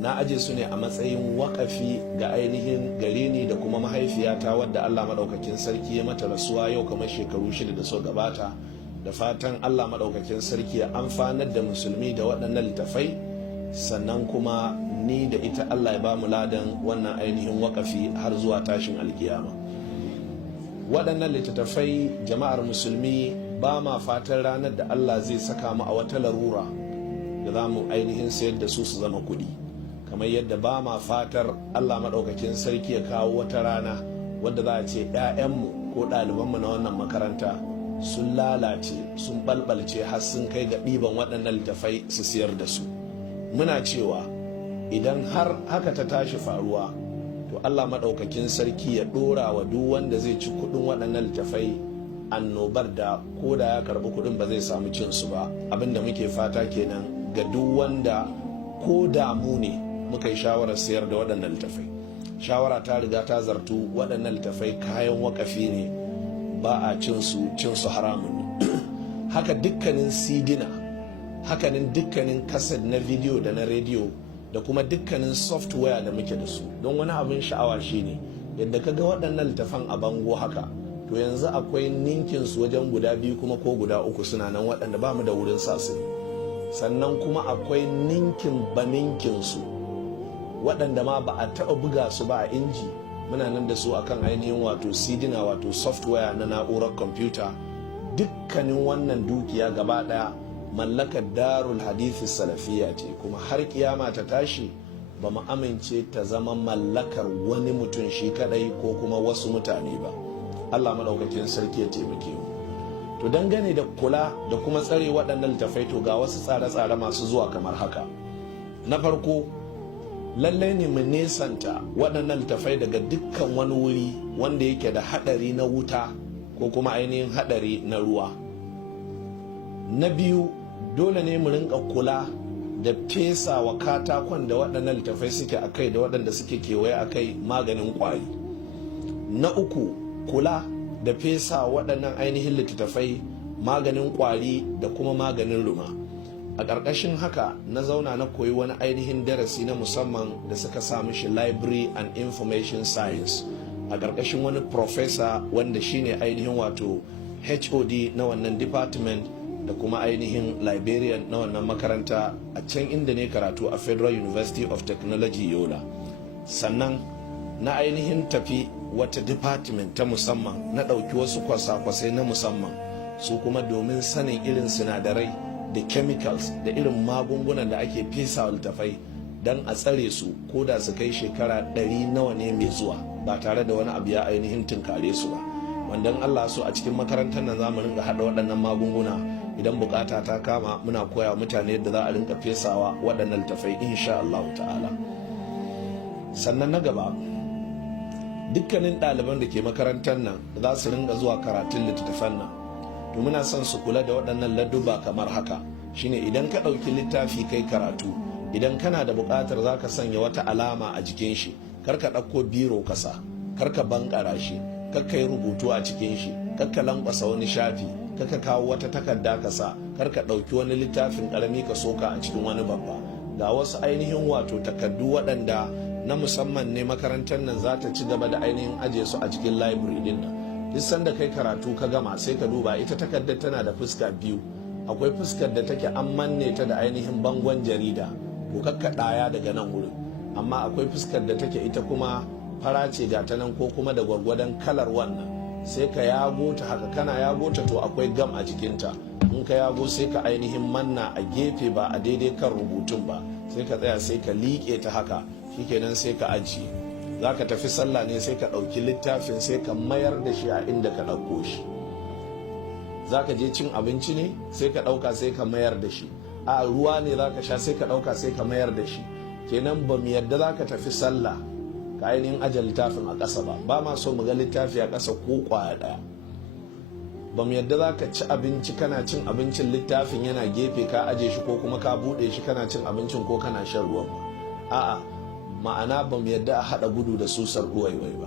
na aje su ne a matsayin wakafi ga ainihin gare ni da kuma mahaifiyata wadda Allah maɗaukakin sarki ya mata rasuwa yau kamar shekaru 6 da so gabata. Da fatan Allah maɗaukakin sarki ya amfanar da musulmi da waɗannan littafai, sannan kuma ni da ita Allah ya ba mu ladan wannan ainihin wakafi har zuwa tashin alkiyama. Waɗannan littattafai jama'ar musulmi ba ma fatan ranar da Allah zai saka mu a wata larura da za mu ainihin sayar da su zama kuɗi, kamar yadda ba ma fatar Allah maɗaukakin sarki ya kawo wata rana wadda za a ce 'ya'yanmu ko ɗalibanmu na wannan makaranta sun lalace sun balbalce har sun kai ga ɗiban waɗannan littafai su siyar da su. Muna cewa idan har haka ta tashi faruwa, to Allah maɗaukakin sarki ya ɗora wa duk wanda zai ci kuɗin waɗannan littafai annobar da ko da ya karɓi kuɗin ba zai samu cin su ba. Abinda muke fata kenan ga duk wanda ko damu ne muka yi shawarar sayar da waɗannan littafai. Shawara ta riga ta zartu, waɗannan littafai kayan wakafi ne, ba a cin su haramun ne. Haka dukkanin sidina, hakanin dukkanin kaset na bidiyo da na rediyo da kuma dukkanin software da muke da su. Don wani abin sha'awa shine yadda ka ga waɗannan littafan a bango haka, to yanzu akwai ninkin su wajen guda 2 kuma ko guda 3 suna nan waɗanda ba mu da wurin sa su. Sannan kuma akwai ninkin baninkin su waɗanda ma ba a taɓa buga su ba a inji, muna nan da su akan ainihin wato sidina, wato software na na'urar kwamfuta. Dukkanin wannan dukiya gaba ɗaya mallakar Darul Hadithi Salafiyya ce, kuma har kiyama ta tashi ba mu amince ta zama mallakar wani mutum shi kadai ko kuma wasu mutane ba. Allah maɗaukakin sarki ya taimake mu. To dangane da kula da kuma tsare waɗannan littafai, to ga wasu tsare-tsare masu zuwa kamar haka. Na farko, lallai ne mu nesanta waɗannan littafai daga dukkan wani wuri wanda yake da haɗari na wuta ko kuma ainihin haɗari na ruwa. Na biyu, dole ne mu rinka kula da fesa wa katakon da waɗannan littafai suke a kai da waɗanda suke kewaye a kai maganin ƙwari. Na uku, kula da fesa waɗannan ainihin littattafai maganin ƙwari da kuma maganin ruma. A ƙarƙashin haka na zauna na koyi wani ainihin darasi na musamman da suka sa mishi Library and Information Science a ƙarƙashin wani professor wanda shine ainihin wato HOD na wannan department da kuma ainihin librarian na wannan makaranta a can inda ne karatu a Federal University of Technology Yola. Sannan na ainihin tafi wata department ta musamman na ɗauki wasu kwasa-kwasai na musamman su kuma domin sanin irin sinadarai da chemicals da irin magungunan da ake fesa littafai don a tsare su ko da su kai shekara 100 nawa ne mai zuwa ba tare da wani abu ya ainihin tunkare su ba. Wanda Allah so a cikin makarantar nan za mu rinka haɗa waɗannan magunguna, idan bukata ta kama muna koya mutane yadda za a rinka fesawa waɗannan littafai insha Allah ta'ala. Sannan na gaba, dukkanin ɗaliban da ke makarantar nan za su rinka zuwa karatun littattafan nan, to muna son su kula da waɗannan ladduba kamar haka. Shine idan ka ɗauki littafi kai karatu, idan kana da buƙatar za ka sanya wata alama a jikin shi, kar ka ɗauko biro kasa, kar ka bankara shi, kar ka yi rubutu a cikin shi, kar ka lankwasa wani shafi, kar ka kawo wata takarda kasa, kar ka ɗauki wani littafin ƙarami ka soka a cikin wani babba. Ga wasu ainihin wato takardu waɗanda na musamman ne makarantar nan za ta ci gaba da ainihin aje su a cikin library din nan. Duk sanda kai karatu ka gama sai ka duba, ita takardar tana da fuska biyu. Akwai fuskar da take an manne ta da ainihin bangon jarida, to kakka ɗaya daga nan wurin. Amma akwai fuskar da take ita kuma fara ce ga ta nan ko kuma da gwargwadon kalar wannan, sai ka yago ta haka, kana yago ta to akwai gam a jikinta. In ka yago sai ka ainihin manna a gefe ba a daidai kan rubutun ba, sai ka tsaya sai ka liƙe ta haka, shikenan sai ka ajiye. Za ka tafi sallah ne sai ka ɗauki littafin sai ka mayar da shi a inda ka ɗauko shi. Za ka je cin abinci ne sai ka ɗauka sai ka mayar da shi. A ruwa ne za ka sha sai ka ɗauka sai ka mayar da shi. Kenan ba mu yadda za ka tafi sallah ka ainihin aje littafin a ƙasa ba. Ba ma so mu ga littafi a ƙasa ko ƙwaya ɗaya. Ba mu yadda za ka ci abinci kana cin abincin littafin yana gefe ka aje shi ko kuma ka buɗe shi kana cin abincin ko kana shan ruwan ba. A'a, ma'ana ba mu yadda a haɗa gudu da susar ruwaiwai ba.